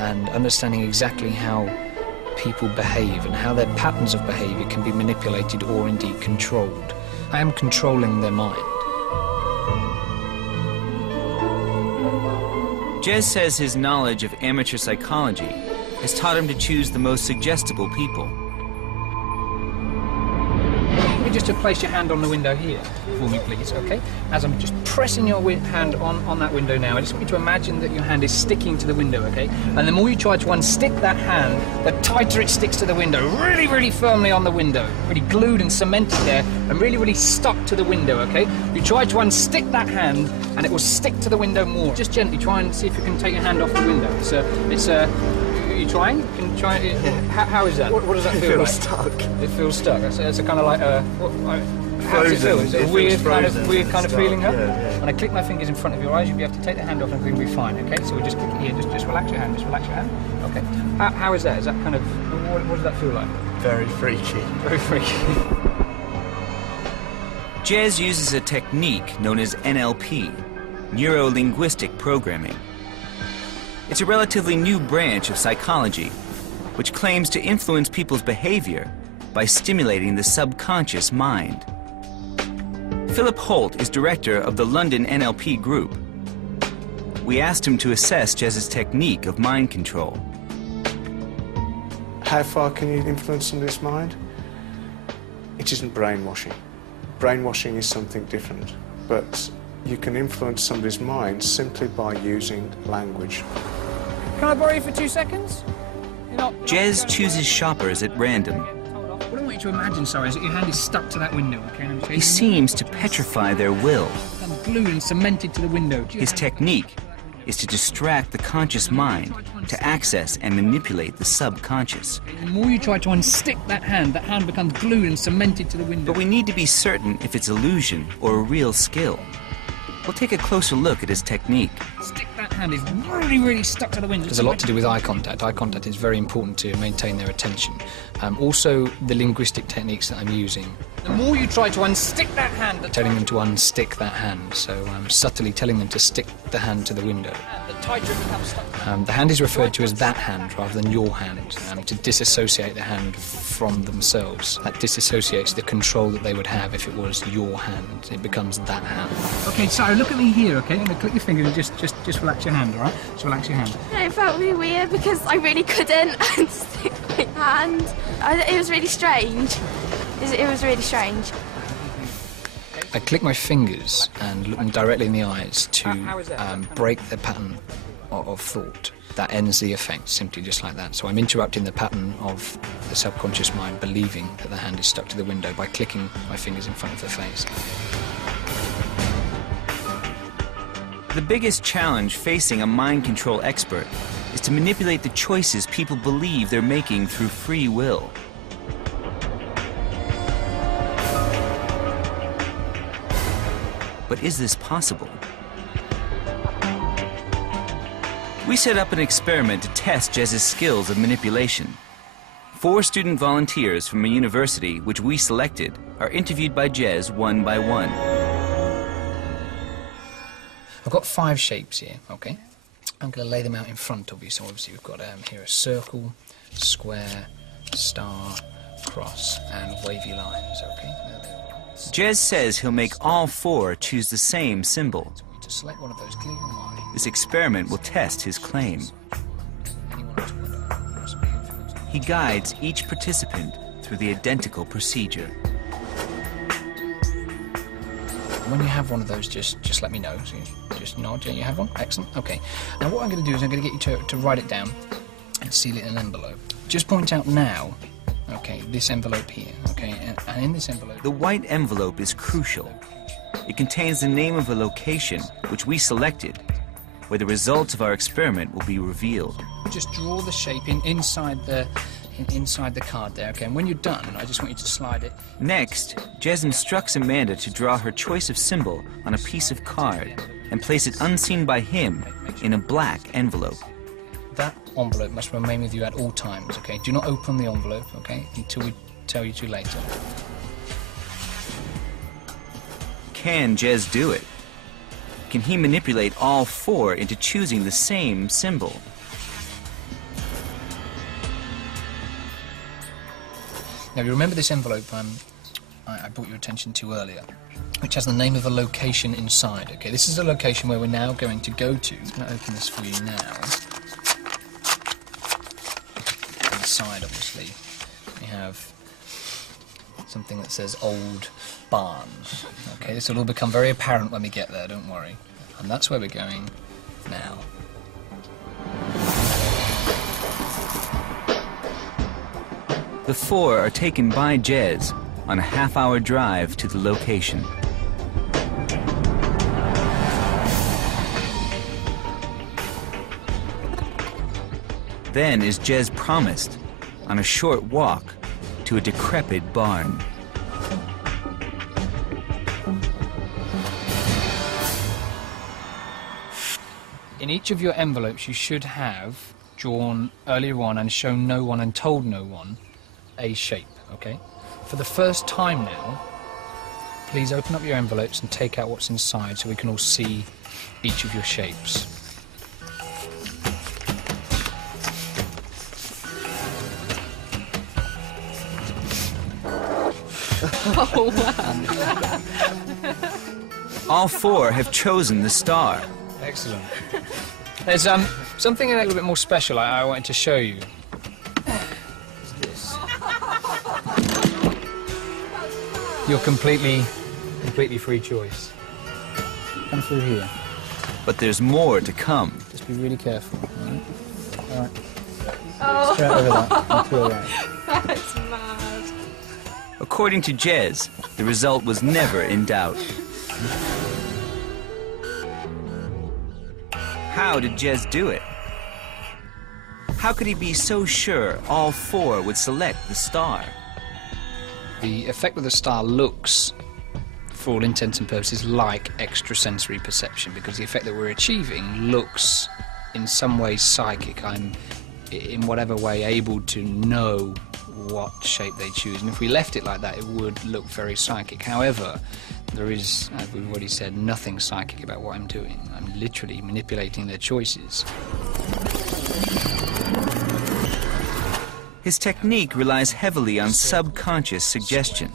and understanding exactly how people behave and how their patterns of behaviour can be manipulated or indeed controlled. I am controlling their mind. Jez says his knowledge of amateur psychology has taught him to choose the most suggestible people. Just to place your hand on the window here for me, please, okay? As I'm just pressing your hand on that window now, I just want you to imagine that your hand is sticking to the window, okay? And the more you try to unstick that hand, the tighter it sticks to the window, really, really firmly on the window, really glued and cemented there, and really, really stuck to the window, okay? You try to unstick that hand, and it will stick to the window more. Just gently try and see if you can take your hand off the window. Are you trying? Can you try it? How is that? What does that feel like? It feels stuck. It feels stuck. It's a kind of like how does it feel? Is it a weird kind of feeling? Huh? Yeah. When I click my fingers in front of your eyes, you'll be able to take the hand off and everything will be fine. Okay, so we just click it here. Just relax your hand. Just relax your hand. Okay. How is that? Is that kind of what does that feel like? Very freaky. Very freaky. Jez uses a technique known as NLP, neuro-linguistic programming. It's a relatively new branch of psychology, which claims to influence people's behavior by stimulating the subconscious mind. Philip Holt is director of the London NLP group. We asked him to assess Jez's technique of mind control. How far can you influence somebody's mind? It isn't brainwashing. Brainwashing is something different, but you can influence somebody's mind simply by using language. Can I borrow you for 2 seconds? Jez chooses shoppers at random. What I want you to imagine, sorry, is that your hand is stuck to that window, okay? He seems to petrify their will. I'm glued and cemented to the window. His technique is to distract the conscious mind to access and manipulate the subconscious. The more you try to unstick that hand becomes glued and cemented to the window. But we need to be certain if it's illusion or a real skill. We'll take a closer look at his technique. Stick that hand is really, really stuck to the window. There's a lot to do with eye contact. Eye contact is very important to maintain their attention. Also, the linguistic techniques that I'm using. The more you try to unstick that hand, telling them to unstick that hand. So subtly telling them to stick the hand to the window. The tighter it becomes stuck. The hand is referred to as that hand rather than your hand, to disassociate the hand from themselves. That disassociates the control that they would have if it was your hand. It becomes that hand. Okay, so look at me here, okay? I'm going to click your finger and just relax your hand, all right? Just relax your hand. It felt really weird because I really couldn't unstick my hand. It was really strange. It was really strange. I click my fingers and look them directly in the eyes to break the pattern of thought. That ends the effect, simply just like that. So I'm interrupting the pattern of the subconscious mind believing that the hand is stuck to the window by clicking my fingers in front of the face. The biggest challenge facing a mind control expert is to manipulate the choices people believe they're making through free will. But is this possible? We set up an experiment to test Jez's skills of manipulation. 4 student volunteers from a university which we selected are interviewed by Jez one by one. I've got 5 shapes here, okay? I'm going to lay them out in front of you. So obviously we've got here a circle, square, star, cross, and wavy lines, okay? Jez says he'll make all 4 choose the same symbol. To select one of those, clear your mind. This experiment will test his claim. He guides each participant through the identical procedure. When you have one of those, just let me know. So you just nod. You have one? Excellent. Okay. Now what I'm going to do is I'm going to get you to write it down and seal it in an envelope. Just point out now, okay, this envelope here, okay, and in this envelope... The white envelope is crucial. It contains the name of a location which we selected, where the results of our experiment will be revealed. Just draw the shape inside the card there, okay? And when you're done, I just want you to slide it. Next, Jez instructs Amanda to draw her choice of symbol on a piece of card and place it unseen by him in a black envelope. That envelope must remain with you at all times, okay? Do not open the envelope, okay, until we tell you to later. Can Jez do it? Can he manipulate all 4 into choosing the same symbol? Now, you remember this envelope I brought your attention to earlier, which has the name of a location inside. Okay, this is a location where we're now going to go to. I'm going to open this for you now. Inside, obviously, we have something that says Old Barn. Okay, this will all become very apparent when we get there, don't worry. And that's where we're going now. The four are taken by Jez on a half-hour drive to the location. Then, as Jez promised, on a short walk to a decrepit barn. In each of your envelopes, you should have drawn earlier on and shown no one and told no one a shape, okay? For the first time now, please open up your envelopes and take out what's inside so we can all see each of your shapes. Oh, wow. All four have chosen the star. Excellent. There's something a little bit more special I wanted to show you. It's this. Your completely free choice. Come through here. But there's more to come. Just be really careful. All right. Oh. Straight over that. And to your right. That's mad. According to Jez, the result was never in doubt. How did Jez do it? How could he be so sure all four would select the star? The effect of the star looks, for all intents and purposes, like extrasensory perception, because the effect that we're achieving looks in some way psychic. I'm, in whatever way, able to know what shape they choose, and if we left it like that, it would look very psychic. However, there is, as we've already said, nothing psychic about what I'm doing. I'm literally manipulating their choices. His technique relies heavily on subconscious suggestion,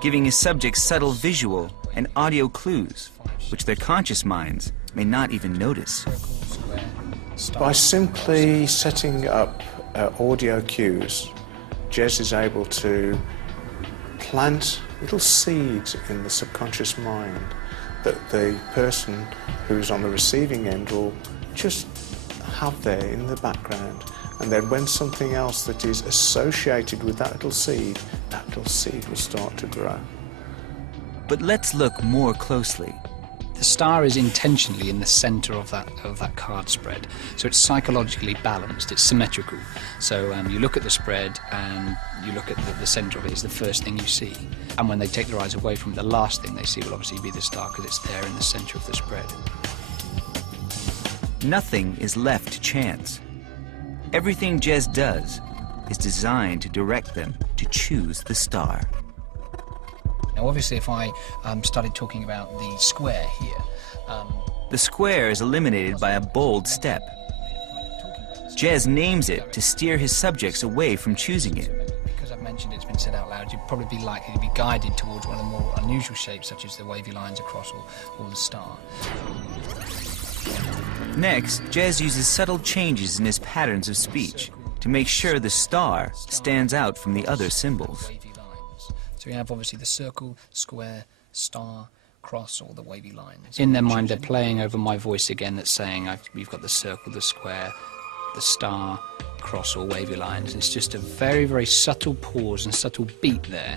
giving his subjects subtle visual and audio clues, which their conscious minds may not even notice. By simply setting up audio cues, Jez is able to plant little seeds in the subconscious mind that the person who's on the receiving end will just have there in the background. And then when something else that is associated with that little seed will start to grow. But let's look more closely. The star is intentionally in the centre of that card spread, so it's psychologically balanced, it's symmetrical. So you look at the spread and you look at the centre of it is the first thing you see. And when they take their eyes away from it, the last thing they see will obviously be the star because it's there in the centre of the spread. Nothing is left to chance. Everything Jez does is designed to direct them to choose the star. Now, obviously, if I started talking about the square here... The square is eliminated by a bold step. Jez names it to steer his subjects away from choosing it. Because I've mentioned it's been said out loud, you'd probably be likely to be guided towards one of the more unusual shapes, such as the wavy lines across or the star. Next, Jez uses subtle changes in his patterns of speech to make sure the star stands out from the other symbols. So you have obviously the circle, square, star, cross, or the wavy lines. In their mind, they're playing over my voice again that's saying we've got the circle, the square, the star, cross, or wavy lines. It's just a very, very subtle pause and subtle beat there,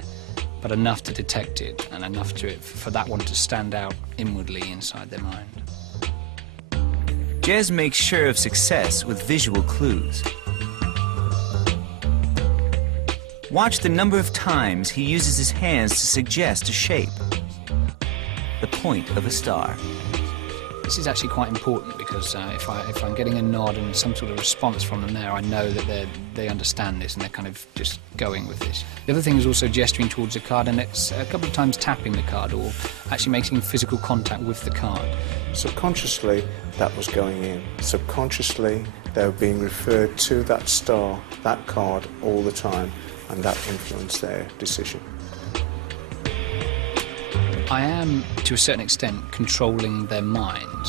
but enough to detect it and enough for that one to stand out inwardly inside their mind. Jez makes sure of success with visual clues. Watch the number of times he uses his hands to suggest a shape, the point of a star. This is actually quite important because if I'm getting a nod and some sort of response from them there, I know that they understand this and they're kind of just going with this. The other thing is also gesturing towards the card, and it's a couple of times tapping the card or actually making physical contact with the card. Subconsciously, that was going in. Subconsciously, they were being referred to that star, that card, all the time. and that influenced their decision. I am, to a certain extent, controlling their mind.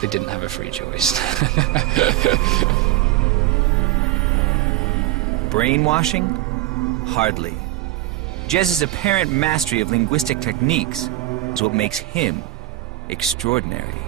They didn't have a free choice. Brainwashing? Hardly. Jez's apparent mastery of linguistic techniques is what makes him extraordinary.